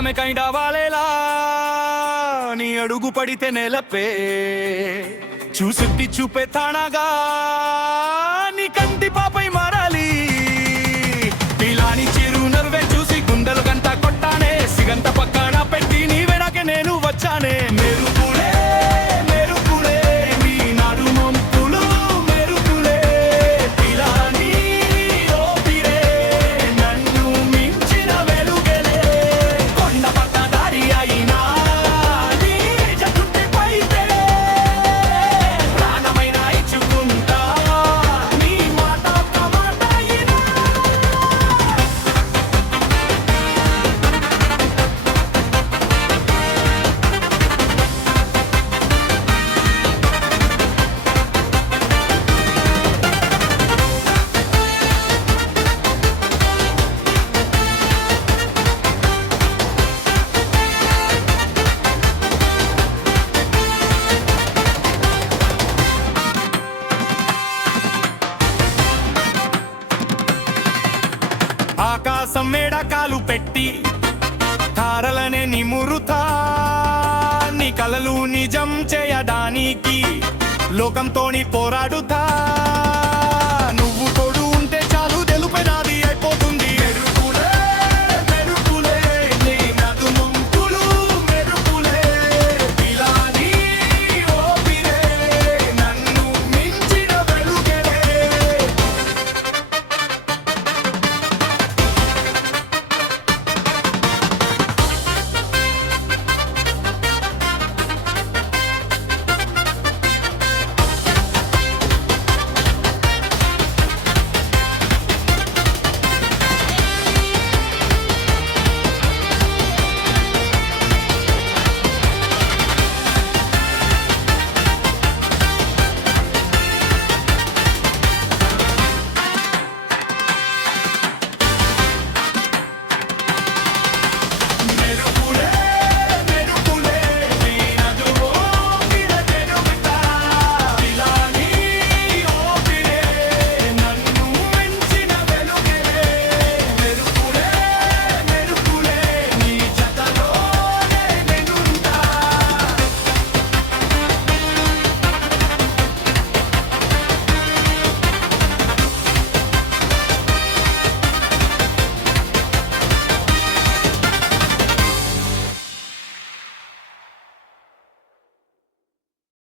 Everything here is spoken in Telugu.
ఆమె కైండా వాలేలా నీ అడుగు పడితే నెలపే చూసుట్టి చూపే తానాగా నీ కంటి పాపై మారాలి పిలాని చిరు నరువే చూసి గుండెలు గంట కొట్టానే సిగంత పక్కన పెట్టి నీ వెనక నేను వచ్చానే మెరుపులే మెరుపులే నీ నడుమొంపులు మెరుపులే పిలాని ఓపిరే నన్ను మించిన వెలుగలే కొండ పట్ట దారి అయినా నీ జట్టుటి పైతే ప్రాణమైన ఇచ్చుకుంటా నీ మాట ఒక్క మాట అయినా ఆకాశం మేడకాలు పెట్టి తారలనే నిమురుతా నీ కలలు నిజం చేయడానికి లోకంతోని పోరాడుతా